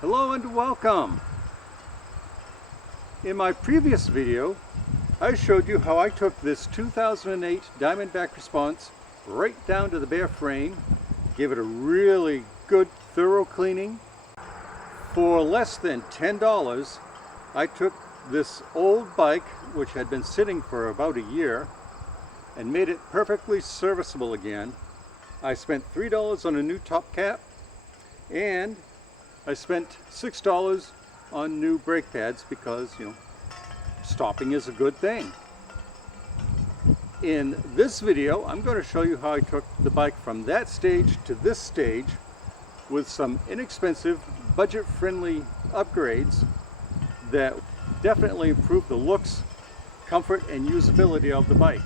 Hello and welcome! In my previous video, I showed you how I took this 2008 Diamondback Response right down to the bare frame, gave it a really good thorough cleaning. For less than $10, I took this old bike, which had been sitting for about a year, and made it perfectly serviceable again. I spent $3 on a new top cap, and I spent $6 on new brake pads because, stopping is a good thing. In this video, I'm going to show you how I took the bike from that stage to this stage with some inexpensive, budget-friendly upgrades that definitely improve the looks, comfort, and usability of the bike.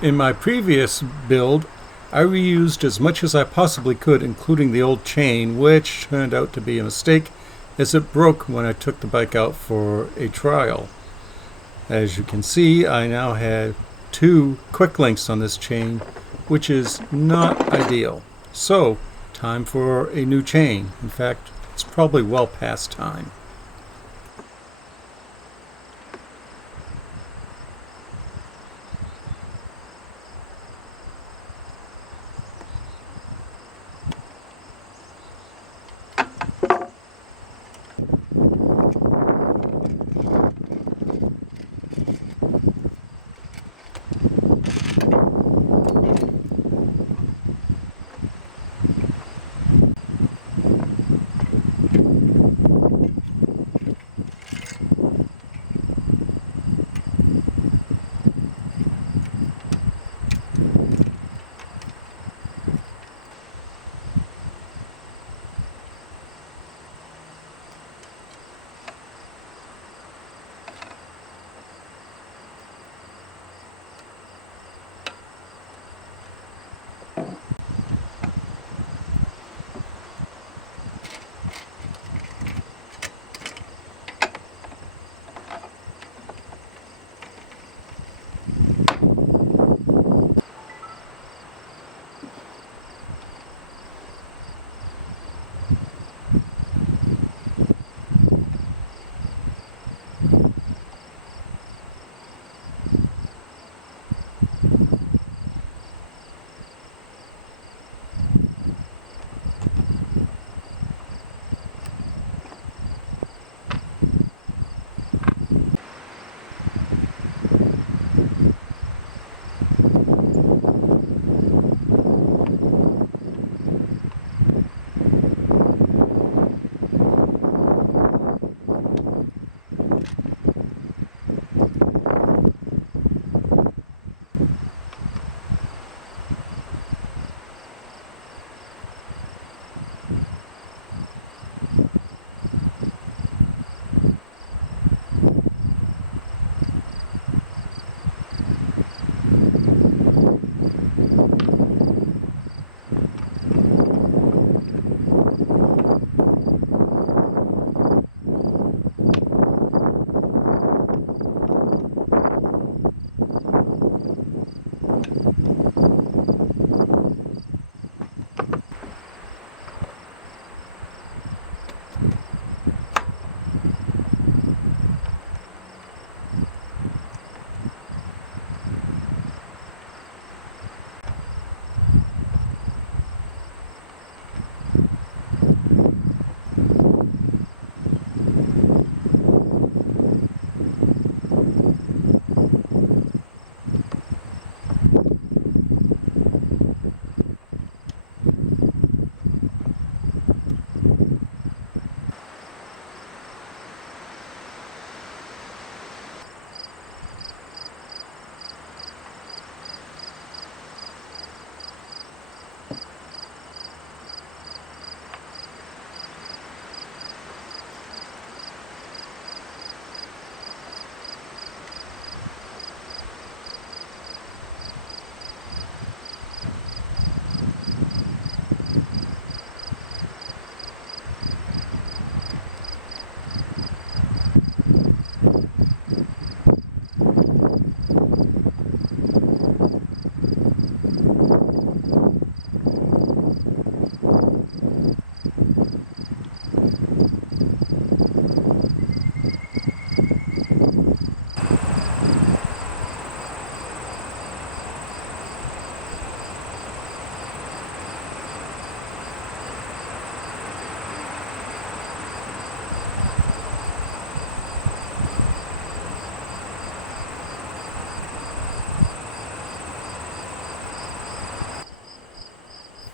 In my previous build, I reused as much as I possibly could, including the old chain, which turned out to be a mistake as it broke when I took the bike out for a trial. As you can see, I now have 2 quick links on this chain, which is not ideal. So, time for a new chain. In fact, it's probably well past time.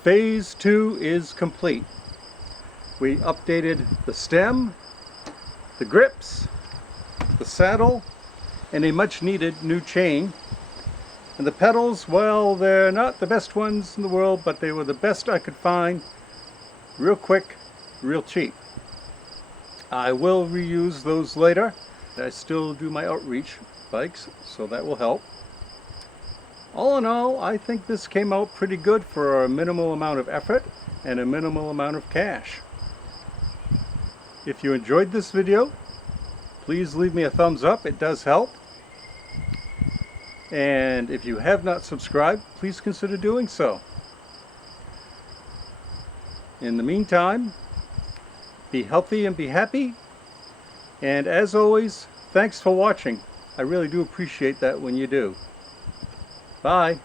Phase 2 is complete. We updated the stem, the grips, the saddle, and a much needed new chain. And the pedals, well, they're not the best ones in the world, but they were the best I could find. Real quick, real cheap. I will reuse those later. I still do my outreach bikes, so that will help. All in all, I think this came out pretty good for a minimal amount of effort and a minimal amount of cash. If you enjoyed this video, please leave me a thumbs up, it does help. And if you have not subscribed, please consider doing so. In the meantime, be healthy and be happy. And as always, thanks for watching. I really do appreciate that when you do. Bye.